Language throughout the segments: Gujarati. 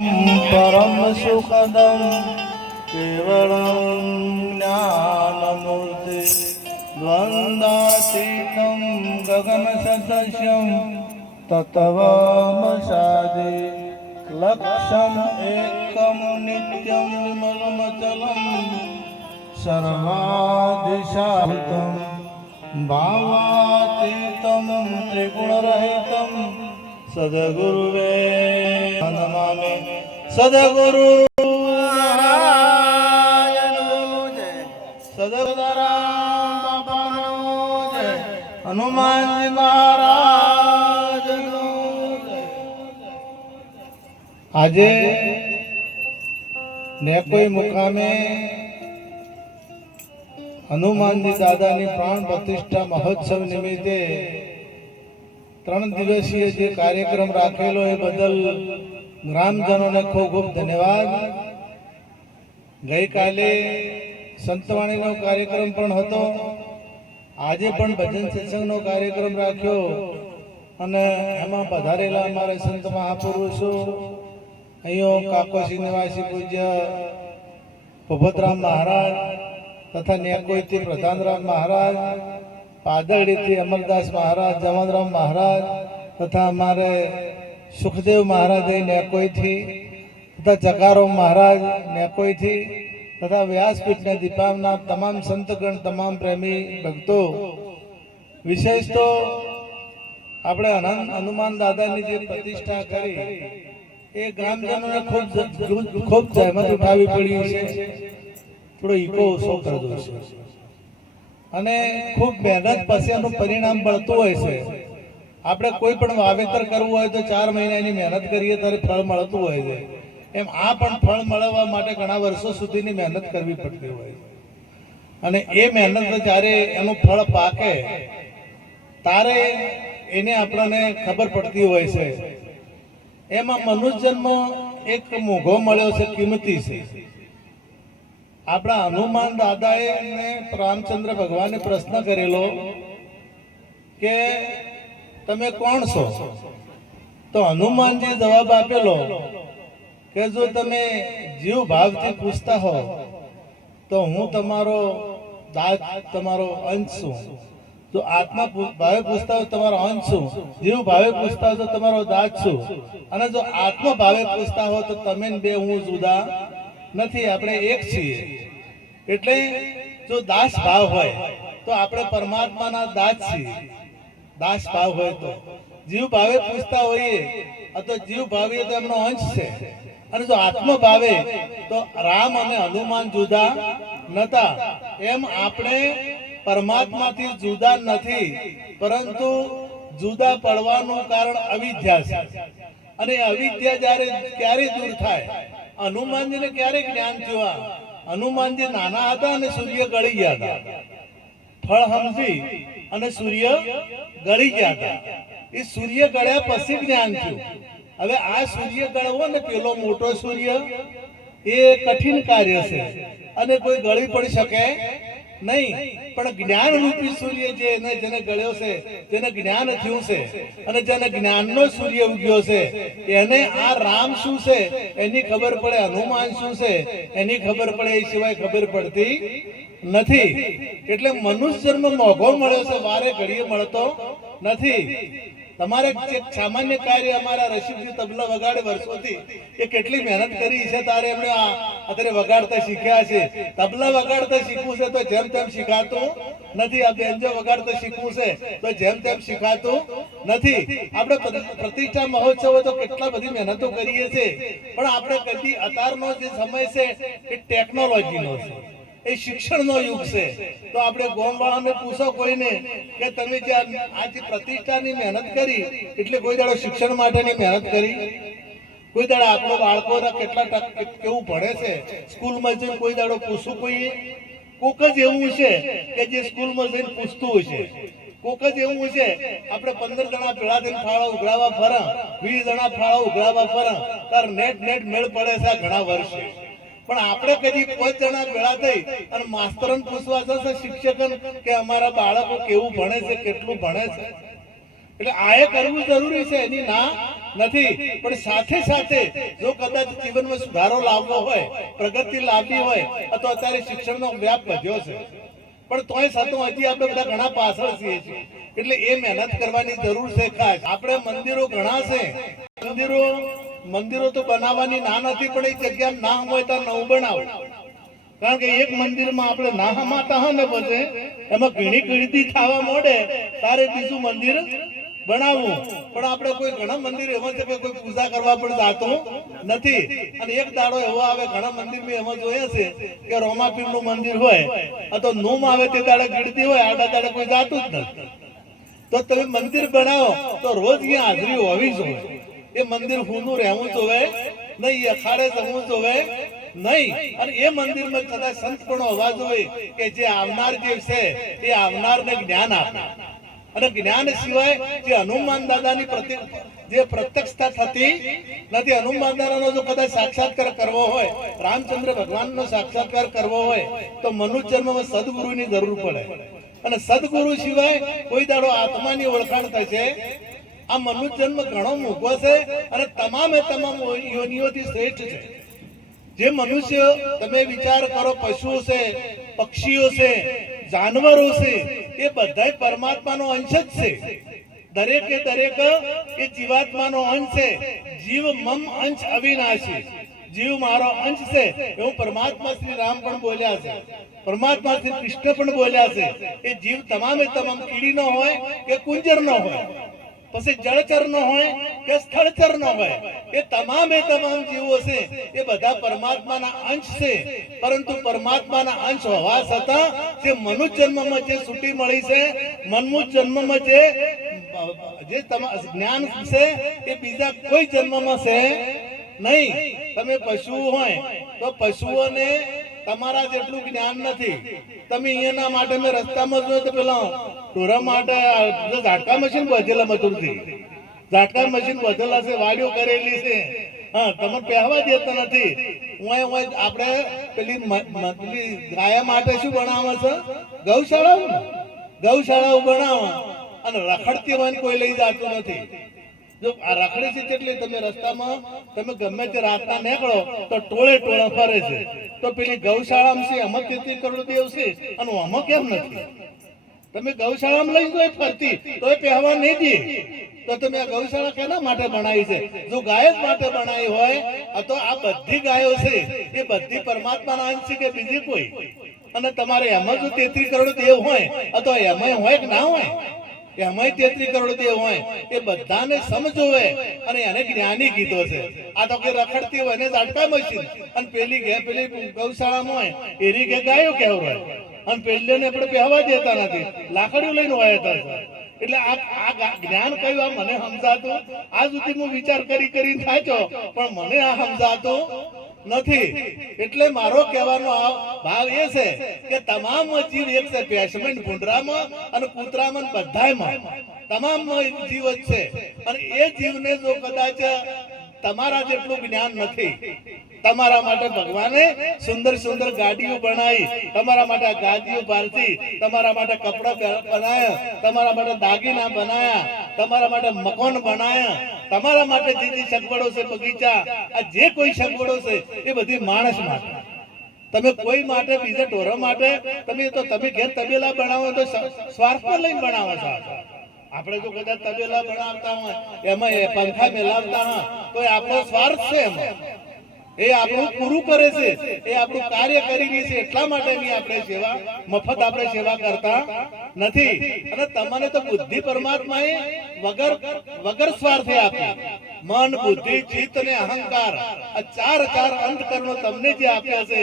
परम सुखदं केवलं ज्ञानमूर्ति द्वन्द्वातीतं गगनसदृशं तत्त्वमसादि लक्ष्यम् एकं नित्यं विमलमचलं सर्वादिशान्तं भावातीतं त्रिगुणरहितं सद्गुरुवे नमामि। सद्गुरु सदगुरुराम बाबानो जय, हनुमानजी महाराजनो जय। આજે નેકોઈ મુકામે હનુમાનજી દાદાની પ્રાણ પ્રતિષ્ઠા મહોત્સવ નિમિત્તે 3 દિવસીય જે કાર્યક્રમ રાખેલો એ બદલ ગ્રામજનોને ખૂબ ખૂબ ધન્યવાદ। ગઈકાલે સંતવાણીનો કાર્યક્રમ પણ હતો, આજે પણ ભજન સત્સંગનો કાર્યક્રમ રાખ્યો અને એમાં પધારેલા અમારે સંત મહાપુરુષો અહીં કાકોશી નિવાસી પૂજ્ય ભૂપતરામ મહારાજ તથા નેકોઈથી પ્રધાનરામ મહારાજ, પાદરડીથી અમરદાસ મહારાજ, જમનરામ મહારાજ તથા અમારે સુખદેવ મહારાજ નેકોઈથી તથા જકારામ મહારાજ નેકોઈથી તથા વ્યાસપીઠના દીપાવના તમામ સંતગણ, તમામ પ્રેમી ભક્તો, વિશેષ તો આપણે હનુમાન દાદાની જે પ્રતિષ્ઠા કરી એ ગ્રામજનોને ખૂબ જહેમત ઉઠાવવી પડી છે, થોડો ઈકો ઓછો કરી દો છે અને ખૂબ મહેનત પછી એનું પરિણામ મળતું હોય છે। આપણે કોઈ પણ વાવેતર કરવું હોય તો 4 મહિનાની મહેનત કરીએ ત્યારે ફળ મળતું હોય છે, એમ આ પણ ફળ મળવા માટે ઘણા વર્ષો સુધીની મહેનત કરવી પડતી હોય અને એ મહેનત જ્યારે એનું ફળ પાકે ત્યારે એને આપણને ખબર પડતી હોય છે। એમાં મનુષ્ય જન્મ એક મોઘો મળ્યો છે, કિંમતી છે। આપણા હનુમાન દાદાએ રામચંદ્ર ભગવાને પ્રશ્ન કરેલો કે તમે કોણ છો? તો હનુમાનજી જવાબ આપેલો કે જો તમે જીવ ભાવથી પૂછતા હો તો હું તમારો દાસ, તમારો અંશ છું। જો આત્મા ભાવે પૂછતા હો તમારો અંશ છું, જીવ ભાવે પૂછતા હો તો તમારો દાસ છું, અને જો આત્મા ભાવે પૂછતા હો તો તમે બે હું જુદા નથી, આપણે એક છીએ। એટલે જો દાસ ભાવ હોય તો આપણે પરમાત્માના દાસ છીએ, દાસ ભાવ હોય તો જીવ ભાવે પૂછતા હોઈએ તો જીવ ભાવીએ તો એમનો અંશ છે, અને જો આત્મા ભાવે તો રામ અને હનુમાન જુદા નતા। એમ આપણે પરમાત્માથી જુદા નથી, પરંતુ જુદા પડવાનું કારણ અવિદ્યા છે, અને અવિદ્યા જ્યારે ક્યારે દૂર થાય? હનુમાનજીને ક્યારે જ્ઞાન થયું? હનુમાનજી નાના હતા અને સૂર્ય ગળી ગયા હતા, ફળ સમજી અને સૂર્ય ગળી ગયા હતા। એ સૂર્ય ગળ્યા પછી જ્ઞાન થયું। હવે આ સૂર્ય ગળવો ને પેલો મોટો સૂર્ય એ કઠિન કાર્ય છે અને કોઈ ગળી પડી શકે નહીં, પણ જ્ઞાન રૂપી સૂર્ય જેને ગળ્યો છે, જેને જ્ઞાન થયું છે અને જેને જ્ઞાનનો સૂર્ય ઉગ્યો છે, એને આ રામ શું છે એની ખબર પડે, હનુમાન શું છે એની ખબર પડે, એ સિવાય ખબર પડતી નથી। એટલે મનુષ્ય જન્મ મોઘો મળ્યો છે, વારે ઘડીએ મળતો નથી। તમારે સામાન્ય કાર્ય અમારા રશીદજી તબલા વગાડે વર્ષોથી, એ કેટલી મહેનત કરી છે, તારે એમણે અત્યારે વગાડતા શીખ્યા છે। તબલા વગાડતા શીખવું છે તો જેમ તેમ શીખાતું નથી, આ બેન્જો વગાડતા શીખવું છે તો જેમ તેમ શીખાતું નથી। આપણે પ્રતિષ્ઠા મહોત્સવ તો કેટલા બધી મહેનતો કરીએ છીએ, પણ આપણે કદી અત્યારનો જે સમય છે એ ટેકનોલોજીનો છે, એ શિક્ષણનો યુગ છે। તો આપણે ગામવાળાને પૂછો કોઈને કે તમે જે આજે પ્રતિષ્ઠાની મહેનત કરી એટલે કોઈ દાડો શિક્ષણ માટેની મહેનત કરી? કોઈ દાડો આપણો બાળકોના કેટલા કેવું ભણે છે સ્કૂલમાં જઈને કોઈ દાડો પૂછવું? કોક જ એવું છે કે જે સ્કૂલમાં જઈને પૂછતું હશે, કોક જ એવું છે આપણે 15 જણા ભેળા થઈને ફાળો ઉઘરાવા ફરા, 20 જણા ફાળો ઉઘરાવા ફરા, તાર નેટ મેળ પડે છે ઘણા વર્ષે। પણ આપણે કદી 5 જણા ભેળા થઈ અને માસ્તરને પૂછવા જશે શિક્ષકન કે અમારા બાળકો કેવું ભણે છે, કેટલું ભણે છે? એટલે આ કરવું જરૂરી છે, એની ના નથી, પણ સાથે સાથે જો કદાચ સુધારો લાવવો હોય, પ્રગતિ લાવવી હોય, તો અત્યારે શિક્ષણનો વ્યાપ વધ્યો છે, પણ તોય છતાં હજી આપણે બધા ઘણા પાછળ છીએ. એટલે એ મહેનત કરવાની જરૂર છે. ખાસ આપણે મંદિરો ઘણા છે, મંદિરો તો બનાવવાની ના નથી, પણ એ જગ્યા ના હોય તો નવું બનાવો. કારણ કે એક મંદિરમાં આપણે ના હમાતા હોય ને પછી એમાં ઘણી ગીણતી થવા માંડે તારે બીજું મંદિર બનાવવું. પણ આપણે કોઈ ઘણા મંદિર એવા છે કે કોઈ પૂજા કરવા પણ જાતું નથી. અને એક દાડો એવો આવે, ઘણા મંદિર મેં એમાં જોયા છે કે રોમાપીર નું મંદિર હોય તો નોમ આવે તે દાડે ગીણતી હોય, આડા દાડે કોઈ જાતું જ નથી. તો તમે મંદિર બનાવો તો રોજ અહીંયા હાજરી હોવી જોઈએ. એ મંદિર હુંનું રહેવું જોવે નહીં, અખાડે જવું જોવે નહીં. અને એ મંદિરમાં કદાચ સંત પણ હોવા જોઈએ કે જે આવનાર જે છે એ આવનારને જ્ઞાન આપે. અને જ્ઞાન સિવાય જે હનુમાન દાદાની જે પ્રત્યક્ષતા થતી નથી, હનુમાન દાદાનો જો કદાચ સાક્ષાત્કાર કરવો હોય, રામચંદ્ર ભગવાનનો સાક્ષાત્કાર કરવો હોય તો મનુષ્ય જન્મમાં સદગુરુની જરૂર પડે. અને સદગુરુ સિવાય કોઈ દાડો આત્માની ઓળખાણ થશે. આ મનુષ્ય જન્મ ઘણો મૂકો છે અને તમામ યોનિઓથી શ્રેષ્ઠ છે. જે મનુષ્ય તમે વિચાર કરો, પશુઓ છે, પક્ષીઓ છે, જાનવરો છે, એ બધા પરમાત્માનો અંશ જ છે. દરેકે દરેક એ જીવાત્માનો અંશ છે. જીવ મમ અંશ અવિનાશી, જીવ મારો અંશ છે એવું પરમાત્મા શ્રી રામ પણ બોલ્યા છે, પરમાત્મા શ્રી કૃષ્ણ પણ બોલ્યા છે. એ જીવ તમામે તમામ કીડીનો હોય કે કુંજરનો હોય, પછી જળચર નો હોય કે સ્થળચર નો હોય, એ તમામે તમામ જીવો છે એ બધા પરમાત્માના અંશ છે. પરંતુ પરમાત્માના અંશ હોવા છતાં જે મનુષ્ય જન્મમાં જે છૂટી મળી છે, મનુષ્ય જન્મમાં જે જ્ઞાન છે એ બીજા કોઈ જન્મમાં છે નહીં. તમે પશુ હોય તો પશુઓને તમારા જેટલું જ્ઞાન નથી. તમે એના માટે મેં રસ્તામાં જોયો તો પેલા ઢોરા માટે ઝાટકા મશીન બધેલા મજૂરથી, ઝાટકા મશીન બધેલા છે, વાડીઓ કરેલી છે. હા, તમે પહેવા દેતા નથી. આપણે પેલી ગાય માટે શું બનાવે છે? ગૌશાળાઓ બનાવે અને રખડતી હોય કોઈ લઈ જતું નથી. જો આ રખડે છે એટલે તમે રસ્તામાં તમે ગમે તે રાતના નીકળો તો ટોળે ટોળા ફરે છે. તો પેલી ગૌશાળામાં છે આમાં 33 કરોડ દેવ છે અને આમાં કેમ નથી? તમે ગૌશાળામાં લઈ જાય ફરતી તો એ પહેવા નહીં દે. તો તમે આ ગૌશાળા કેના માટે બનાવી છે? જો ગાય જ માટે બનાવી હોય તો આ બધી ગાયો છે એ બધી પરમાત્માના અંશ છે કે બીજી કોઈ? અને તમારે એમાં જો 33 કરોડ દેવ હોય તો એમાં હોય કે ના હોય? એમાં 33 કરોડ દેવ હોય એ બધાને સમજોવે અને એને જ્ઞાની કીધો છે. આ તો કે રખડતી હોય ને ઝાટકા મશીન અને પેલી ગૌશાળામાં હોય એરી કે ગાયો કેવરાય અને પેલીને આપણે પહેવા દેતા નથી, લાકડીઓ લઈને વાયતા છે. એટલે આ જ્ઞાન કયું આ મને સમજાતું? આ સુધી હું વિચાર કરીને થાચો પણ મને આ સમજાતું નથી. એટલે મારો કહેવાનો ભાવ એ છે કે તમામ જીવ એક છે, ભેંસમાં, ભૂંડરામાં અને કૂતરામાં બધાયમાં તમામ જીવ જ છે. અને એ જીવને જો કદાચ તમારા જેટલું જ્ઞાન નથી, તમારા માટે ભગવાને સુંદર સુંદર ગાડીઓ બનાવી, તમારા માટે ગાદીઓ બાંધી, તમારા માટે કપડા બનાવ્યા, તમારા માટે દાગીના બનાવ્યા, તમારા માટે મકાન બનાવ્યા, તમારા માટે જે સગવડો છે, બગીચા, આ જે કોઈ સગવડો છે એ બધી માણસ માટે. તમે કોઈ માટે, બીજા ઢોરો માટે તમે ઘેર તબેલા બનાવો તો સ્વાર્થમાં લઈને બનાવો છો. આપણે જો કદાચ તબેલા બનાવતા હોય એમાં પંખા મેલાવતા હોય તો આપણો સ્વાર્થ છે. એમાં એ આપણું પૂરું કરે છે, એ આપણું કાર્ય કરી રહી છે. એટલા માટેની આપણે સેવા, મફત આપણે સેવા કરતા નથી. અને તમને તો બુદ્ધિ પરમાત્માએ વગર સ્વાર્થે આપી. મન, બુદ્ધિ, ચિત્ત અને અહંકાર, આ ચાર અંતકરણો તમને જે આપ્યા છે,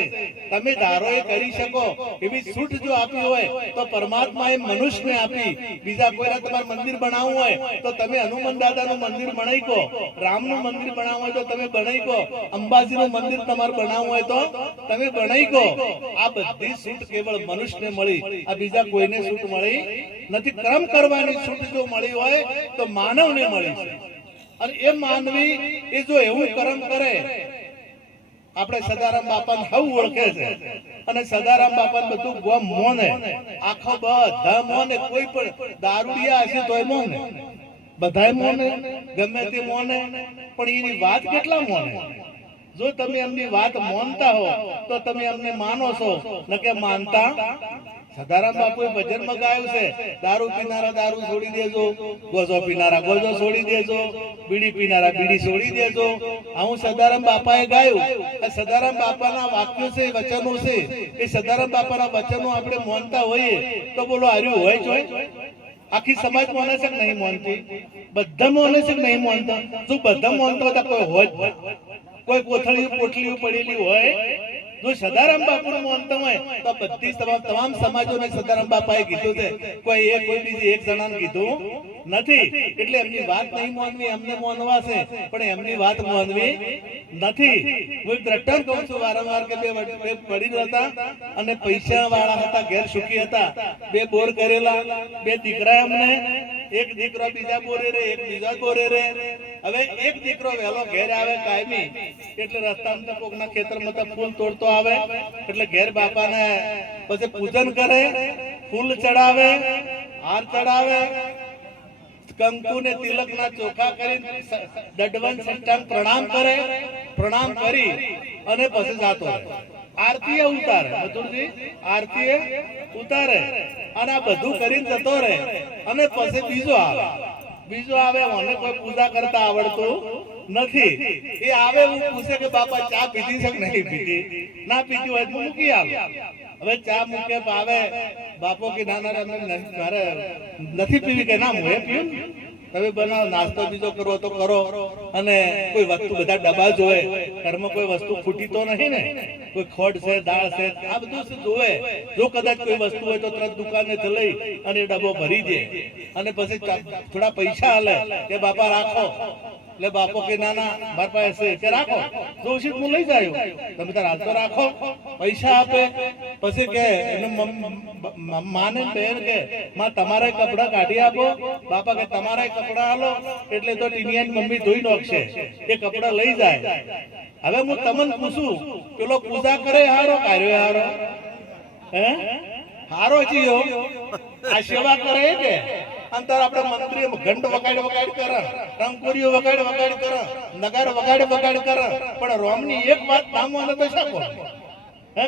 તમે ધારો એ કરી શકો એવી છૂટ જો આપી હોય તો પરમાત્માએ મનુષ્યને આપી. બીજા કોઈના તમારે મંદિર બનાવવું હોય તો તમે હનુમાન દાદાનું મંદિર બનાવી કો, રામનું મંદિર બનાવવું હોય તો તમે બનાવી કો, અંબાજીનું મંદિર તમારે બનાવવું હોય તો તમે બનાવી કો. આ બધી છૂટ કેવળ મનુષ્યને મળી, આ બીજા કોઈને છૂટ મળી નથી. કર્મ કરવાની છૂટ જો મળી હોય તો માનવને મળી છે. અને એ માનવી એ જો એવું કર્મ કરે, આપણે સદારામ બાપાને હવ ઓળખે છે અને સદારામ બાપાને બધું ગોમ મોને, આખો બધા મોને. કોઈ પણ દારૂડિયા હશે તોય મોને, બધાય મોને, ગમે તે મોને, પણ એની વાત કેટલા મોને? જો તમે એમની વાત માનતા હો તો તમે એમને માનો છો, ન કે માનતા. સદારામ બાપુએ ભજનમાં ગાયું છે, દારૂ પીનારા દારૂ છોડી દેજો, ગોજો પીનારા ગોજો છોડી દેજો, બીડી પીનારા બીડી છોડી દેજો. આવું સદારામ બાપાએ ગાયું. આ સદારામ બાપાના વાક્યો છે, વચનો છે. એ સદારામ બાપાના વચનો આપણે માનતા હોઈએ તો બોલો હાર્યું હોય જોઈ. આખી સમાજ માને છે કે નહીં માનતી? બધા માને છે કે નહીં માનતા? જો બધા માનતા હતા કોઈ હોય, કોઈ કોથળીઓ પોટલીઓ પડેલી હોય, જો સદારામ બાપુ માનતા હોય તો બધી તમામ સમાજોને સદારામ બાપાએ કીધું છે. કોઈ બીજી એક જણાને કીધું નથી. એટલે એમની વાત નહીં માનવી, એમને માનવા છે, પણ એમની વાત માનવી નથી. હું દ્રષ્ટાંત કહું છું વારંવાર કે બે વડીલ હતા અને પૈસા વાળા હતા, ઘેર સુખી હતા, બે બોર કરેલા, બે દીકરા એમને, એક દીકરો બીજા બોરે રે, એક બીજા બોરે રે. હવે એક દીકરો વહેલો ઘેર આવે કાયમી, એટલે રસ્તામાં કોકના ખેતરમાં તો ફૂલ તોડતો આવે, એટલે ઘેર બાપાને પછી પૂજન કરે, ફૂલ ચડાવે, હાર ચડાવે, કંકુ ને તિલક ના ચોખા કરી દંડવત સાષ્ટાંગ પ્રણામ કરે, પ્રણામ કરી અને પછી જાતો રહે. આરતી ઉતારે, મથુરજી આરતી ઉતારે અને આ બધું કરીને જતો રહે. અને પછી બીજો આવે મને કોઈ પૂજા કરતા આવડતું નથી. એ આવે હું પૂછે કે બાપા ચા પીધી છે કે નહીં પીધી? ના પીધી હોય તો મૂકી આવે. હવે ચા મૂકે આવે, બાપો કે નાના મારે નથી પીવી, કે ના હું પીવું. તમે બનાવો, નાસ્તો બીજો કરવો તો કરો. અને કોઈ વસ્તુ બધા ડબ્બા જોવે, ઘરમાં કોઈ વસ્તુ ખૂટી તો નહીં ને? કોઈ ખોડ છે, દાળ છે, આ બધું જોવે. જો કદાચ કોઈ વસ્તુ હોય તો તરત દુકાને જઈ અને ડબ્બો ભરી દે અને પછી થોડા પૈસા હાલે કે બાપા રાખો. એટલે બાપો કે નાના મારા પાસે કે રાખો, જો ઉચિત હું લઈ જાય, તમે તાર હાલ તો રાખો. પૈસા આપે પછી કે માને બહેન કે માં તમારા કપડા કાઢી આપો. બાપા કે તમારા કપડા હાલો, એટલે તો ટીનિયાની મમ્મી ધોઈ નાખશે, એ કપડા લઈ જાય. હવે હું તમને પૂછું, પેલો પૂજા કરે હારો, કાર્યો હારો? હે હારો જીયો આ સેવા કરે કે અંતર આપણે મંત્રી ઘંટ વગાડ કરે, ટંકોરીઓ વગાડ કરે, નગાર વગાડ કરે, પણ રોમની એક વાત ના માને તો શાકો?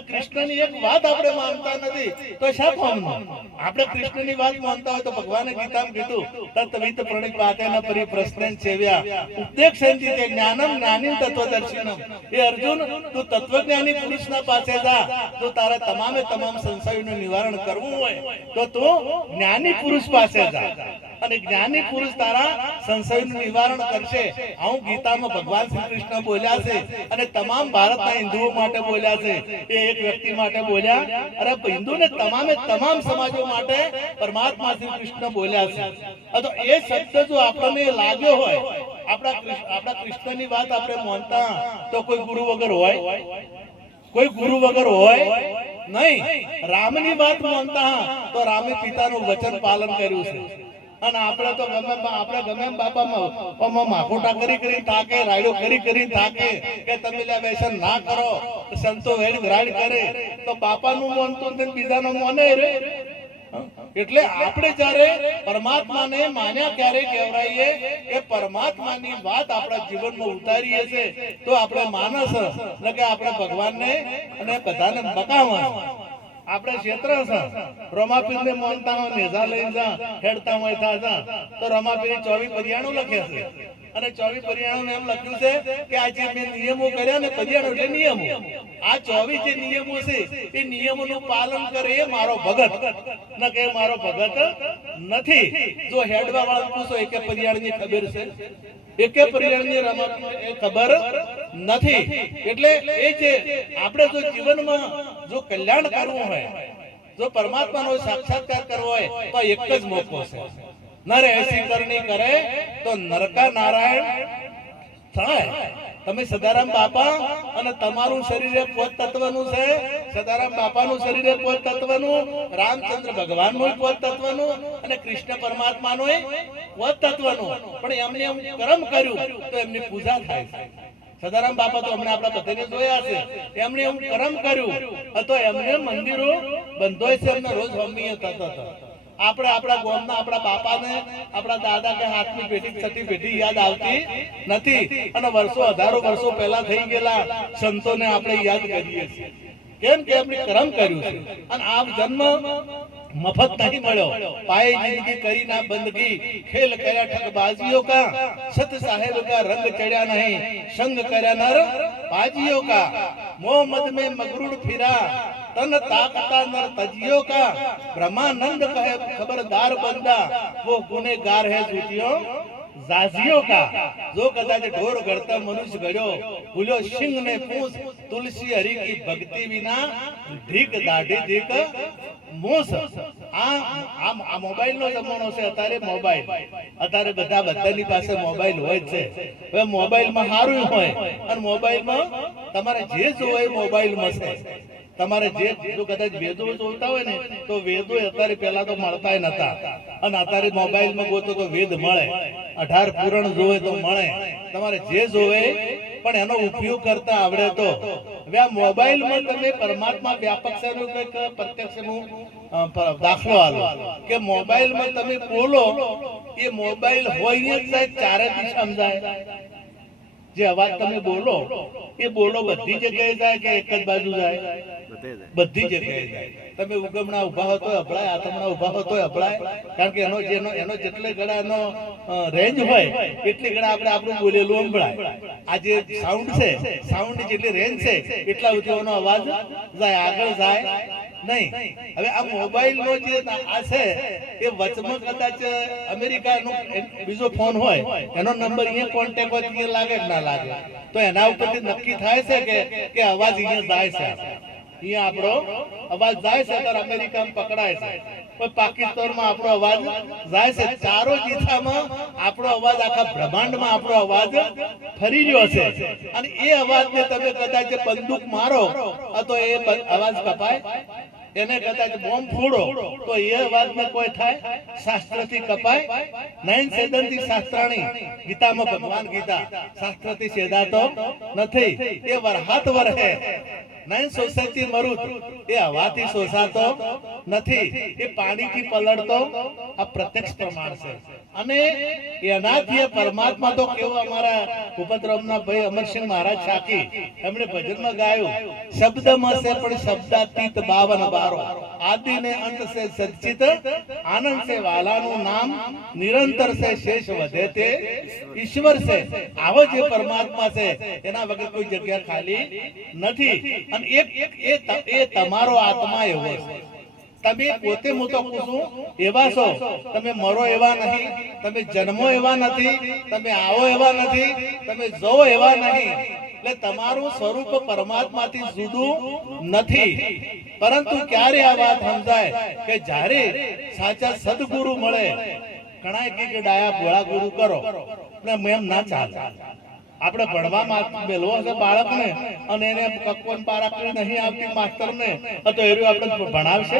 કૃષ્ણની એક વાત આપણે માનતા નથી તો શાકો? આપણે કૃષ્ણની વાત માનતા હોય તો ભગવાને ગીતામાં કીધું, તત્વિત પ્રણિપાતેન પરિપ્રશ્નેન સેવ્યા ઉપદેક્ષેન્તિ તે જ્ઞાનમ જ્ઞાનીમ તત્વદર્શિનમ. એ અર્જુન, તું તત્વજ્ઞાની પુરુષના પાસે જા. જો તારે તમામે તમામ સંશયોનું નિવારણ કરવું હોય તો તું જ્ઞાની પુરુષ પાસે જા, અને જ્ઞાની પુરુષ તારા સંશયનું નિવારણ કરશે. આવું ગીતામાં ભગવાન શ્રી કૃષ્ણ બોલ્યા છે અને તમામ ભારતના હિન્દુઓ માટે બોલ્યા છે. એ એક વ્યક્તિ માટે બોલ્યા, અરે હિન્દુને તમામે તમામ સમાજો માટે પરમાત્મા શ્રી કૃષ્ણ બોલ્યા છે. તો એ શબ્દ જો આપણને લાગ્યો હોય, આપણા કૃષ્ણની વાત આપણે માનતા, તો કોઈ ગુરુ વગર હોય? કોઈ ગુરુ વગર હોય નહીં. રામની વાત માનતા તો રામે પિતાનું વચન પાલન કર્યું છે. અને આપણે તો ગમે બાપામાં માખોટા કરી થાકે, રાયડો કરી થાકે કે તમે વ્યસન ના કરો, સંતો વેડ રાડ કરે તો બાપાનું માનતો બીજાનું માને રે. એટલે આપણે જ્યારે પરમાત્માને માન્યા ક્યારે કહેવાઈએ કે પરમાત્માની વાત આપણા જીવનમાં ઉતારીએ છે તો આપણે માનસ, એટલે કે આપણે ભગવાનને અને બધાને બકાવા. આપણે ક્ષેત્ર છે રમાપીર ને માનતા હોય, નેઝા લઈ જા, હેડતા હોય થા તો રમાપીર 24 પર્યાણું લખે છે. અને 24 પર્યાણું એમ લખ્યું છે કે આ જે મેં નિયમો કર્યા ને, પર્યાણું એટલે નિયમો, આ 24 જે નિયમો છે એ નિયમોનું પાલન કરે એ મારો ભગત, ન કે મારો ભગત નથી. જો હેડવા વાળા પૂછો એકે પર્યાણની ખબર છે? એકે પર્યાણની રમાપીર ખબર નથી. એટલે એ જે આપણે જો જીવનમાં જો કલ્યાણ કરવું હોય, જો પરમાત્માનો સાક્ષાત્કાર કરવો હોય તો એક જ મોકો છે, નર એસી કરણી કરે તો નરકા નારાયણ થાય. તમે સદારામ બાપા અને તમારું શરીર પોત તત્વનું છે, સદારામ બાપાનું શરીર પોત તત્વનું, રામચંદ્ર ભગવાનનું પોત તત્વનું અને કૃષ્ણ પરમાત્માનું પોત તત્વનું. પણ એમને એમ કર્મ કર્યું તો એમની પૂજા થાય છે. સદારામ બાપા તો હમણાં આપણા બધાને જોયા છે, એમને એમ કર્મ કર્યું તો એમને મંદિરો બંધોય છે, એમને રોજ હોમી થતા હતા. આપણે આપણા ગામના આપણા બાપાને આપણા દાદા કે હાથની પેઢી છઠ્ઠી પેઢી યાદ આવતી નથી અને વર્ષો હજારો વર્ષો પહેલા થઈ ગયેલા સંતોને આપણે યાદ કરીએ છીએ કેમ કે આપણે કર્મ કર્યું છે અને આ જન્મ મફત नहीं મળ્યો पाए जिंदगी करी ना बंदगी खेल કર્યા ठगबाजियों का सत साहेब का रंग चढ़ा नहीं संग કર્યા नर बाजियों का मोहम्मद में मगरूर फिरा तन ताकता नर तजियों का ब्रह्मानंद कहे खबरदार बंदा वो गुनेगार है झूठियों जाजियों का जो कदाच ढोर गढ़ता मनुष्य गढ़ो भूलो सिंह ने पूछ तुलसी हरि की भक्ति बिना ढीक दाढ़ी ढीक मूस આ મોબાઈલ નો જમાનો છે અત્યારે મોબાઈલ અત્યારે બધાની પાસે મોબાઈલ હોય છે હવે મોબાઈલ માં સારું હોય અને મોબાઈલ માં તમારે જે જોવાય મોબાઈલ માં છે તમારે જે જો કદાચ વેદો જોતા હોય ને તો વેદો અત્યારે પહેલા તો મળતા નતા અને અત્યારે મોબાઈલ માં ગોતો તો વેદ મળે 18 પુરાણ જોવે તો મળે તમારે જે જોવે પણ એનો ઉપયોગ કરતા આવડે તો હવે આ મોબાઈલ માં તમે પરમાત્મા વ્યાપક છે નું કઈક પ્રત્યક્ષ નું દાખલો આલો કે મોબાઈલ માં તમે બોલો એ મોબાઈલ હોય જ ચારે દિશા સમજાય જે અવાજ તમે બોલો એ બોલો બધી જગ્યાએ જાય કે એક જ બાજુ જાય બધી જગ્યાએ જાય તમે ઉગમણા ઉભા હો તો અભળાય આથમણા ઉભા હો તો અભળાય કારણ કે એનો જેટલે ગળા એનો રેન્જ હોય એટલી ગળા આપણે આપણું બોલેલું સંભળાય આ જે સાઉન્ડ છે સાઉન્ડ ની જેટલી રેન્જ છે એટલા ઉંચોનો અવાજ જાય આગળ જાય નહીં હવે આ મોબાઈલ નો જે આ છે એ વચમાં કદાચ અમેરિકાનો બીજો ફોન હોય એનો નંબર અહીંયા કોન્ટેક્ટ હોય તો લાગે કે ના લાગે તો એના ઉપરથી નક્કી થાય છે કે અવાજ અહીંયા જાય છે અહીંયા આપણો અવાજ જાય છે તો અમેરિકામાં પકડાય છે કોઈ પાકિસ્તાનમાં આપણો અવાજ જાય છે ચારો દિશામાં આપણો અવાજ આખા બ્રહ્માંડમાં આપણો અવાજ ફરી રહ્યો છે અને એ અવાજને તમે કદાચ બંદૂક મારો તો એ અવાજ કપાય એને કદાચ બોમ્બ ફોડો તો એ અવાજને કોઈ થાય શાસ્ત્રથી કપાય નયન સેદનથી શાસ્ત્રાણી ગીતામાં ભગવાન ગીતા શાસ્ત્રથી સેદાતો નથી એ વરહાત વરહે નયન સોસાયટી મરુત એ હવાથી શોષાતો નથી એ પાણીથી પલળતો આ પ્રત્યક્ષ પ્રમાણ છે અને એનાથી પરમાત્મા તો કેવો અમારા ઉપદ્રવના ભાઈ અમરસિંહ મહારાજ શાકી એમણે ભજનમાં ગાયું શબ્દમાં છે પણ શબ્દાતીત 52 બારો આદિ ને અંત से सच्चित आनंद से वालाનું નામ નિરંતર से शेष વધે તે ઈશ્વર છે આવો જે પરમાત્મા છે એના વગર કોઈ જગ્યા ખાલી નથી અને એ તમારો આત્મા એવો છે તમે પોતે હું તો પૂછું એવા છો તમે મરો એવા નહીં તમે જન્મો એવા નથી તમે આવો એવા નથી તમે જો એવા નહીં એટલે તમારું સ્વરૂપ પરમાત્માથી જુદું નથી પરંતુ ક્યારે આ વાત સમજાય કે જ્યારે સાચા સદગુરુ મળે ઘણા કે ડાયા ભોળા ગુરુ કરો ને એમ ના ચાલે આપણે ભણવામાં મેલવો છે બાળકને અને એને કક્કોન બારાકડી નહીં આવતી માસ્તરને તો એ આપણે ભણાવશે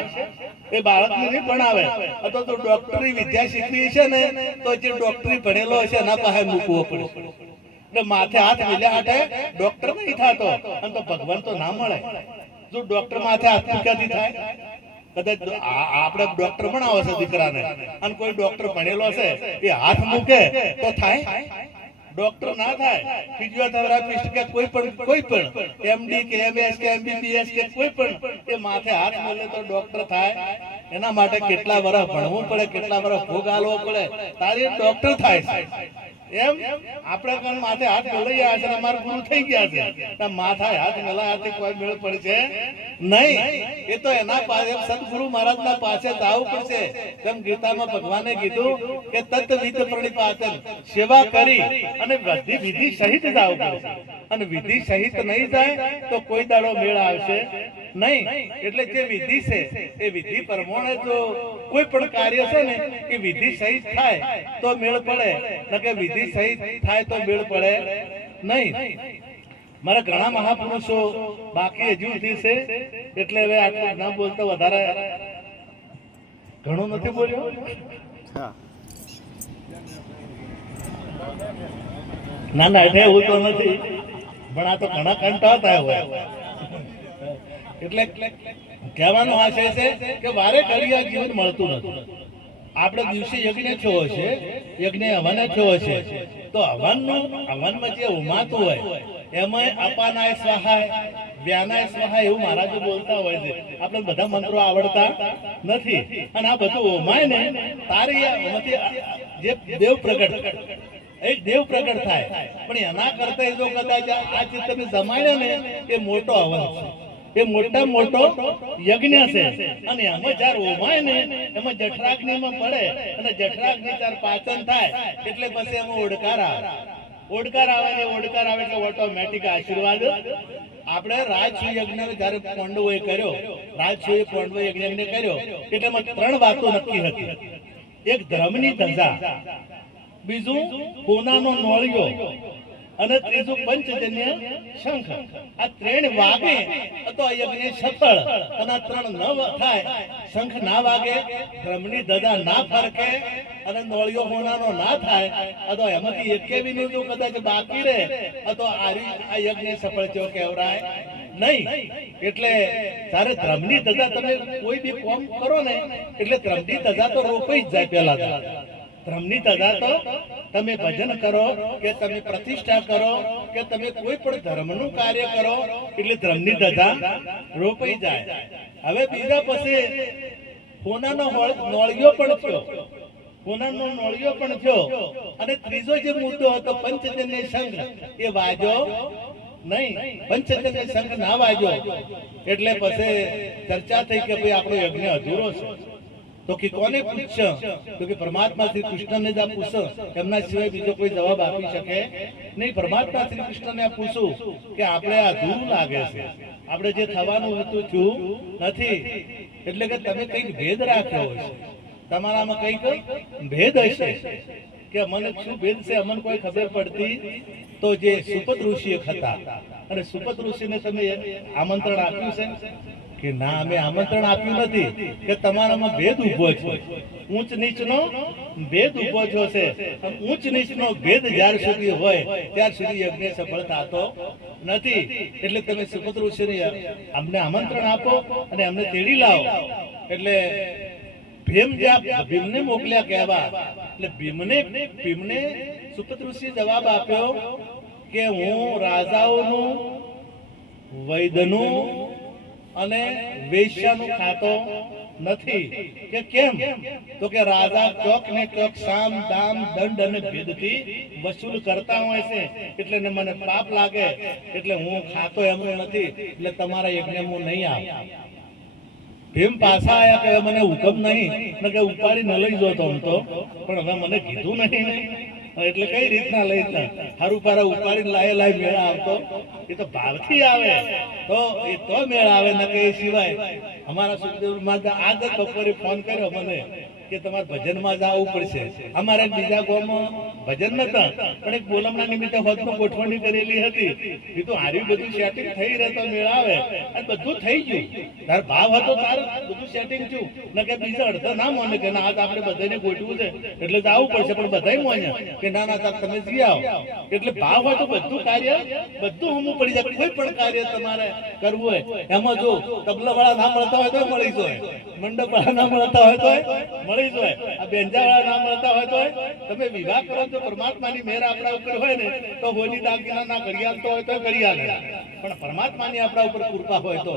એ બાળકને નહીં ભણાવે તો ડોક્ટરી વિદ્યા શીખવી છે ને તો જે ડોક્ટરી ભણેલો છે એના પાસે મૂકવો પડશે એટલે માથે હાથ મિલ્યા હાટે ડોક્ટર નહીં થતો અને તો ભગવાન તો ના મળે જો ડોક્ટર માથે હાથ મૂક્યાથી થાય કદાચ આપણે ડોક્ટર ભણાવો છે દીકરાને અને કોઈ ડોક્ટર ભણેલો છે એ હાથ મૂકે તો થાય ડોક્ટર ના થાય ફિઝિયોથેરાપિસ્ટ કે કોઈ પણ એમડી કે એમએસ કે એમબીબીએસ કે કોઈ પણ એ માથે હાથ મળે તો ડોક્ટર થાય એના માટે કેટલા વર્ષ ભણવું પડે કેટલા વર્ષ ભોગ આલવો પડે તારી ડોક્ટર થાય છે એમ આપણે કાન માથે હાથ મેળવી આવ્યા છે અમારું ગુરુ થઈ ગયા છે માથા હાથ મેળવ્યાથી કોઈ મેળ પડશે નહીં એ તો એના પાસે સદગુરુ મહારાજના પાસે જવું પડશે જેમ ગીતામાં ભગવાને કીધું કે તત્વિદ પ્રણિપાતન સેવા કરી અને વિધિ સહિત જવું પડશે અને વિધિ સહિત નહીં જાય તો કોઈ દાડો મેળ આવશે નહીં એટલે જે વિધિ છે એ વિધિ પ્રમાણે જો કોઈ પણ કાર્ય છે ને એ વિધિ સહિત થાય તો મેળ પડે ન કે વિધિ સહિત થાય તો મેળ પડે નહીં મારા ઘણા મહાપુરુષો બાકી હજુ છે એટલે હવે આટલું ના બોલતો વધારે ઘણું નથી બોલ્યો ના ના એટલે એવું તો નથી પણ આ તો ઘણા કંટાળા થાય હોય એટલે કહેવાનો આશય છે કે વારે ઘડી આ જીવન મળતું નથી આપણે દિવસે યજ્ઞ થયો હશે, યજ્ઞ હવન થયો હશે, તો હવનમાં જે ઉમાતું હોય એમાં અપાનાય સ્વાહાય વ્યાનાય સ્વાહાય એવું મહારાજો બોલતા હોય છે. આપણે બધા મંત્રો આવડતા નથી અને આ બધું ઉમાય ને તારી જે દેવ પ્રગટ એક દેવ પ્રગટ થાય, પણ એના કરતા જો કદાચ આ જે તમે જમાડ્યો ને એ મોટો હવન છે, એ મોટા મોટો યજ્ઞ છે. અને એમાં જયારે ઓમાય ને એમાં જઠરાગ્નિમાં પડે અને જઠરાગ્નિ જયારે પાચન થાય એટલે પછી એમાં ઓડકાર આવે. ઓડકાર આવે ને ઓડકાર આવે એટલે ઓટોમેટિક આશીર્વાદ. આપણે રાજસૂય યજ્ઞ જયારે પાંડવોએ કર્યો, રાજસૂય પાંડવો યજ્ઞ કર્યો એટલે એમાં 3 વાતો નક્કી હતી. એક ધર્મની ધજા, બીજું કોનાનો નોળિયો અને ત્રીજું પંચજન્ય શંખ. આ 3 વાગે તો આ યજ્ઞ સફળ. અને આ 3 ન થાય, શંખ ના વાગે, ધર્મની ધજા ના ફરકે અને નોળિયો હોનાનો ના થાય, તો એમાંથી એકે વિનું જો કદાચ બાકી રહે તો આ યજ્ઞ સફળ થયો કહેવાય નહીં. એટલે તારે ધર્મની ધજા તમે કોઈ બી કામ કરો ને એટલે ધર્મની ધજા તો રોપાઈ જ જાય. પહેલા ધર્મની ધજા તો તમે ભજન કરો કે તમે પ્રતિષ્ઠા કરો કે તમે કોઈ પણ ધર્મનું કાર્ય કરો એટલે ધર્મની ધજા રોપાઈ જાય. હવે બીજા પછી સોનાનો નોળિયો પણ થયો, સોનાનો નોળિયો પણ થયો. અને ત્રીજો જે મુદ્દો હતો પંચજન્ય શંખ, એ વાજો નહીં, પંચજન્ય શંખ ના વાજો એટલે પછી ચર્ચા થઈ કે ભાઈ આપણો યજ્ઞ અધૂરો છે. તો કે કોને પૂછ્યો? તો કે પરમાત્મા શ્રી કૃષ્ણને જ આ પૂછો, એમના સિવાય બીજો કોઈ જવાબ આપી શકે નહીં. પરમાત્મા શ્રી કૃષ્ણને આ પૂછું કે આપણે આ અધૂરું લાગે છે, આપણે જે થવાનું હતું થયું નથી, એટલે કે તમે કંઈક ભેદ રાખ્યો હશે, તમારામાં કંઈક ભેદ હશે. કે મને શું ભેદ છે અમને કોઈ ખબર પડતી. તો જે સુપત ઋષિ હતા અને સુપત ઋષિને તમે આમંત્રણ આપ્યું છે કે ના? અમે આમંત્રણ આપ્યું નથી, કે તમારામાં ભેદ ઉભો છે, ઊંચ નીચનો ભેદ ઉભો છે. ઊંચ નીચનો ભેદ જ્યાર સુધી હોય ત્યાર સુધી યજ્ઞ સફળ થતો નથી. એટલે તમે સુપત ઋષિને અમને આમંત્રણ આપો અને અમને તેડી લાવો. એટલે ભીમને મોકલ્યા કહેવા. એટલે ભીમને સુપત ઋષિએ જવાબ આપ્યો કે હું રાજાઓનું, વૈદનું અને વેશ્યાનું ખાતો નથી. કે કેમ? તો કે રાજા ચોક ને ચોક સામ દામ દંડ અને ભેદથી વસૂલ કરતા હોય છે, એટલે મને પાપ લાગે, એટલે હું ખાતો એમનો નથી, એટલે તમારા યજ્ઞ હું નહીં આવું. ભીમ પાછા આયા કે મને હુકમ નહીં ને કે ઉપાડી ન લઈ જો તો આમ તો, પણ હવે મને કીધું નહીં. એટલે કઈ રીતના લઈ હારું પારા ઉપાડીને લાય મેળા આવતો? એ તો ભાવથી આવે તો એ તો મેળા આવે ને કે સિવાય. અમારા સુખદેવમાં આજ બપોરે ફોન કર્યો મને કે તમારે ભજનમાં જ આવવું પડશે. અમારે બીજા ગામમાં ભજન નતા, પણ એક બોલમના નિમિત્તે હોતમાં ગોઠવણી કરેલી હતી. એ તો હારી બધું સેટિંગ થઈ રહે તો મેળા આવે અને બધું થઈ ગયું. તાર ભાવ હતો તાર બધું સેટિંગ થયું ને કે બીજા અડધા ના માને કે ના આજ આપણે બધાને ગોઠવું છે એટલે જવું પડશે, પણ બધાય માન્યા કે ના ના તાર તમે જઈ આવો. એટલે ભાવ હોય તો બધું કાર્ય બધું હમું પડી જાય. કોઈ પણ કાર્ય તમારે કરવું હોય એમાં જો તબલા વાળા ના મળતા હોય તો મળી જાય, મંડપ વાળા ના મળતા હોય તો મળી જાય, આ બેંજા વાળા ના મળતા હોય તો તમે વિવાહ કરો તો પરમાત્માની મેર આપણા ઉપર હોય ને તો હોની દાગીના ના કરી આલતો હોય તો કરી આલે, પણ પરમાત્માની આપણા ઉપર કૃપા હોય તો.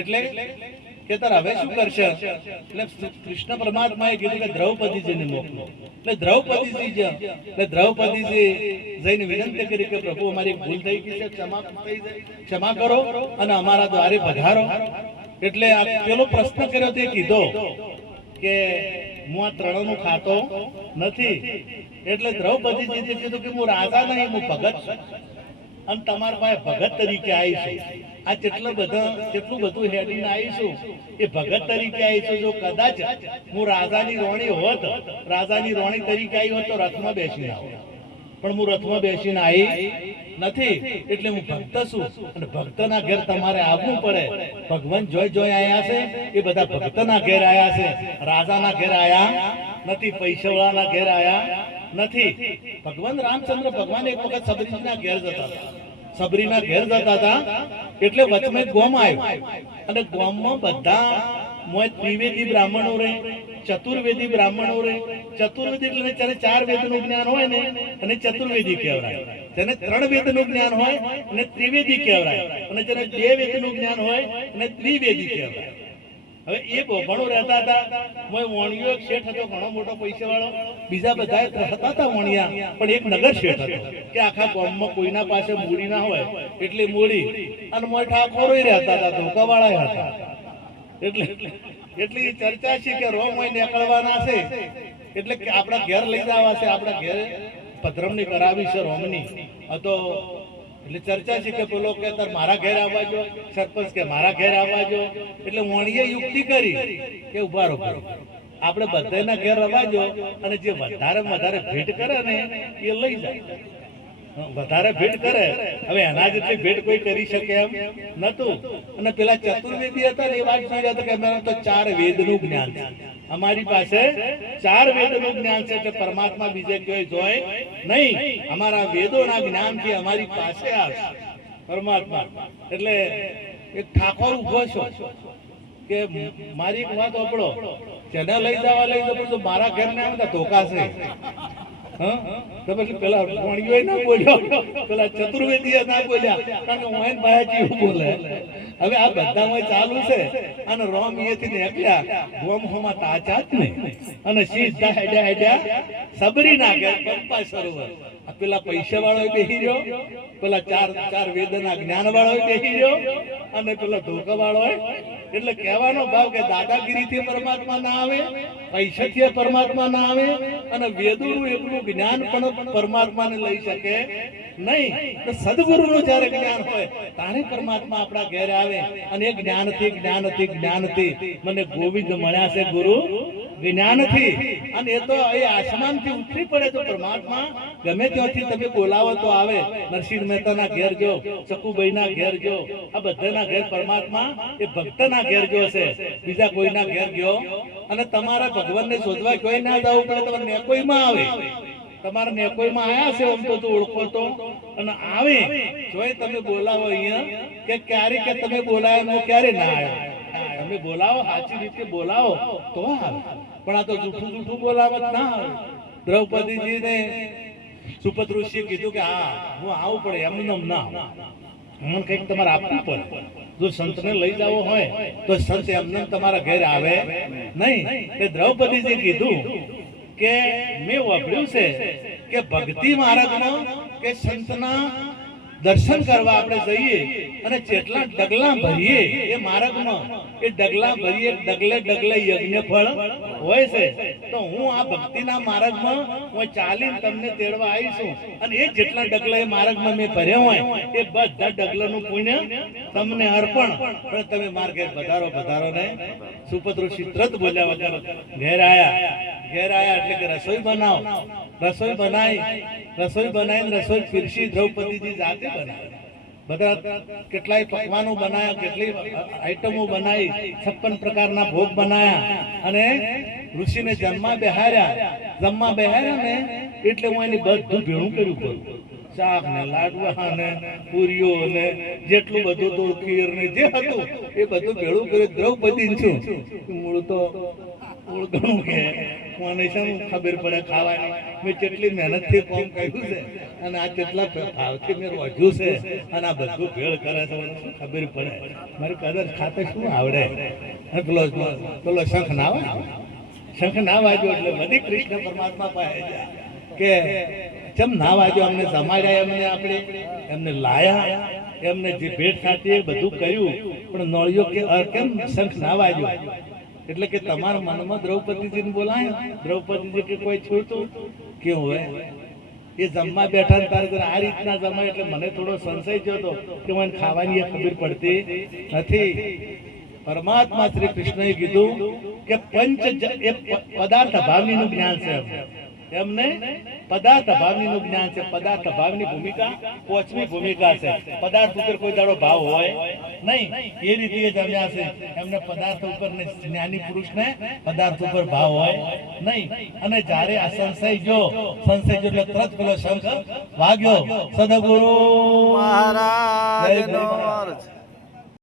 એટલે કે તાર હવે શું કરશે? એટલે કૃષ્ણ પરમાત્માએ કીધું કે દ્રૌપદીજીને મોકલો. એટલે દ્રૌપદીજી જઈને વિનંતી કરી કે પ્રભુ અમારી ભૂલ થઈ ગઈ છે, ક્ષમા કરો અને અમારા દ્વારે પધારો. એટલે આ પેલો પ્રશ્ન કર્યો તે કીધો કે હું આ ત્રણનું ખાતો નથી. એટલે દ્રૌપદીજીએ કીધું કે હું રાજા નહીં, હું ભગત છું અને તમારા પાસે ભગત તરીકે આવીશું. આ જેટલું બધું હેડીને આવીશું એ ભગત તરીકે આવીશું. જો કદાચ હું રાજાની રોણી હોત, રાજાની રોણી તરીકે આવી હોત તો રથમાં બેસીને આવો, પણ હું રથમાં બેસીને આવી નથી. એટલે હું ભક્ત છું અને ભક્તના ઘેર તમારે આવવું પડે. ભગવાન જોઈ આયા છે એ બધા ભક્તના ઘેર આયા છે, રાજાના ઘેર આયા નથી, પૈસાવાળાના ઘેર આયા નથી. ભગવાન રામચંદ્ર ભગવાન એક વખત સબરીના ઘેર જતા હતા. સબરીના ઘેર જતા હતા એટલે વચમે ગોમ આવ્યો અને ગોમમાં બધા ત્રિવેદી બ્રાહ્મણો રહે ચતુર્વેદી બ્રાહ્મણો રહે. ચતુર્વેદી એટલે જેને 4 વેદનું જ્ઞાન હોય ને અને ચતુર્વેદી કહેવાય. જેને 3 વેદનું જ્ઞાન હોય અને ત્રિવેદી કહેવાય. અને જેને 2 વેદનું જ્ઞાન હોય અને ત્રિવેદી કહેવાય. હવે એ ભણો રહેતા હતા. મોય વણિયો એક શેઠ હતો, ઘણો મોટો પૈસાવાળો. બીજા બધા હતા વણિયા, પણ એક નગર શેઠ હતો કે આખા ગામમાં કોઈના પાસે મૂડી ના હોય એટલે મૂડી. અને મોય ઠાકોરોય રહેતા હતા, ધોકાવાળા હતા. એટલે એટલી ચર્ચા છે કે રોમ હોય નીકળવાના છે એટલે કે આપણા ઘેર લઈ જવા છે, આપણા ઘેર પધરમણી કરાવી છે રોમની. તો એટલે ચર્ચા છે કે પેલો કે તાર મારા ઘેર આવવા જો, સરપંચ કે મારા ઘેર આવવા જો. એટલે વણીએ યુક્તિ કરી કે ઉભા રહો, આપણે બધાના ઘેર રવાજો અને જે વધારે ભેટ કરે ને એ લઈ જાય. વધારે ભેટ કરે, હવે એના જેટલી ભેટ કોઈ કરી શકે એમ નતું. અને પેલા ચતુર્વેદી હતા ને એ વાત જોઈ રહ્યા હતા કે અમારે તો 4 વેદનું જ્ઞાન છે. અમારી પાસે 4 વેદનું જ્ઞાન છે એટલે પરમાત્મા બીજે કોઈ જોય નહીં. અમારા વેદોના જ્ઞાનથી અમારી પાસે આવશે પરમાત્મા. એટલે એક ઠાકોર ઉભો છો કે મારી એક વાત ઓપડો, જેને લઈ જવા લઈ જવું તો મારા ઘર ને આમ ધોકા છે. તો પછી પેલા વણિયો ના બોલ્યો, પેલા ચતુર્વેદી ના બોલ્યા, કારણ કે હું બાયાજી બોલે. હવે આ બધામાં ચાલુ છે. અને રોમ અહીંયાથી નીકળ્યા ગોમહોમાં તાચા જ નહીં અને સીધા હેડ્યા સબરી ના ઘેર પંપા સરોવર. પેલા પૈસા વાળો બેહી રહ્યો, પેલા 4 વેદના જ્ઞાન વાળો બેહી રહ્યો અને પેલા ધોકા વાળો. એટલે કહેવાનો ભાવ કે દાદાગીરીથી પરમાત્મા ના આવે, પૈસાથી પરમાત્મા ના આવે અને વેદોનું એકલું જ્ઞાન પણ પરમાત્માને લઈ શકે નહીં. તો સદગુરુનું જ્યારે જ્ઞાન હોય તારે પરમાત્મા આપણા ઘેર આવે. અને એ જ્ઞાનથી મને ગોવિંદ મળ્યા છે ગુરુ જ્ઞાનથી. અને એ તો એ આસમાનથી ઉતરી પડે તો પરમાત્મા ગમે ત્યાંથી તમે બોલાવો તો આવે. નરસિંહ મહેતાના ઘેર જો, સકુબાઈના ઘેર જો, આ બધાના ઘેર પરમાત્મા એ ભક્તના ઘેર જો છે, બીજા કોઈના ઘેર ગયો. અને તમારા ભગવાનને શોધવા કોઈ ના જવું પડે, તમારે નેકોઈમાં આવે. તમારે નેકોઈમાં આયા છે આમ તો ઓળખો તો અને આવે જોઈ તમે બોલાવો અહીંયા કે ક્યારે કે તમે બોલાવ્યા ક્યારે ના આવ્યા. તમે બોલાવો, સાચી રીતે બોલાવો તો આવે. પણ આ તો જૂઠું બોલાવત ના આવે. દ્રૌપદીજીને સુપત ઋષિએ કીધું કે હા હું આવું પડે, એમને ના મને કંઈક તમારે આપવું પડે. જો સંતને લઈ જવો હોય તો સંત એમને તમારા ઘેર આવે નહીં. કે દ્રૌપદીજી કીધું કે મેં વાપર્યું છે કે ભક્તિ માર્ગમાં કે સંતના દર્શન કરવા આપણે જઈએ અને જેટલા ડગલા ભરીએ એ માર્ગમાં, એ ડગલા ભરીએ ડગલે યજ્ઞ ફળ હોય છે. તો હું આ ભક્તિના માર્ગમાં હું ચાલીને તમને તેડવા આવીશું અને એ જેટલા ડગલા એ માર્ગમાં મેં ભર્યા હોય એ બધા ડગલાનું પુણ્ય તમને અર્પણ. પણ તમે માર ઘેર પધારો ને. સુપત ઋષિ તરત બોલ્યા વગર ઘેર આયા એટલે કે રસોઈ બનાવો. રસોઈ બનાવીને રસોઈ પીરસી દ્રૌપદીજી જાતે બનાવી. બધા કેટલાય પકવાનો બનાયા, કેટલી આઈટમો બનાવી, 56 પ્રકારના ભોગ બનાયા અને ઋષિને જમવા બેહાર્યા ને એટલે હું એની બધું ભેળું કર્યું કરું. શાક ને લાડવા ને પૂરીઓ ને જેટલું બધું તો ખીર ને જે હતું એ બધું ભેળું કર્યું. દ્રૌપદી છું મૂળ તો ઘણું કે મને શું ખબર પડે ખાવાની. મેં કેટલી મહેનતથી કામ કર્યું છે અને આ કેટલા ભાવથી મેં રોજ્યું છે અને આ બધું ભેળ કરે છે મને ખબર પડે. મારી કદર ખાતે શું આવડે. પેલો શંખ ના વાગ્યો એટલે બધી કૃષ્ણ પરમાત્મા પાસે કે ચમ ના વાગ્યો. અમને જમાડ્યા, એમને લાયા, એમને જે ભેટ ખાતી એ બધું કર્યું, પણ નળિયો કે કેમ શંખ ના વાગ્યો. એટલે કે તમારા મનમાં દ્રૌપદીજીને બોલાય. દ્રૌપદીજી કે કોઈ છૂટું કેવું હોય એ જમવા બેઠા તારે આ રીતના જમાય એટલે મને થોડો સંશય થયો કે મને ખાવાની ખબર પડતી નથી. પરમાત્મા શ્રી કૃષ્ણએ કીધું કે પદાર્થ ભાવની નું જ્ઞાન છે. એમને પદાર્થ ભાવની નું જ્ઞાન છે. પદાર્થ ભાવની ભૂમિકા 5મી ભૂમિકા છે. પદાર્થ ઉપર કોઈ દાડો ભાવ હોય નહીં. એ રીતે જમ્યા છે. એમને પદાર્થ ઉપર ને જ્ઞાની પુરુષને પદાર્થ ઉપર ભાવ હોય નહીં. અને જ્યારે આ સંશય જો એટલે તરત પેલો શંખ વાગ્યો. સદગુરુ મહારાજ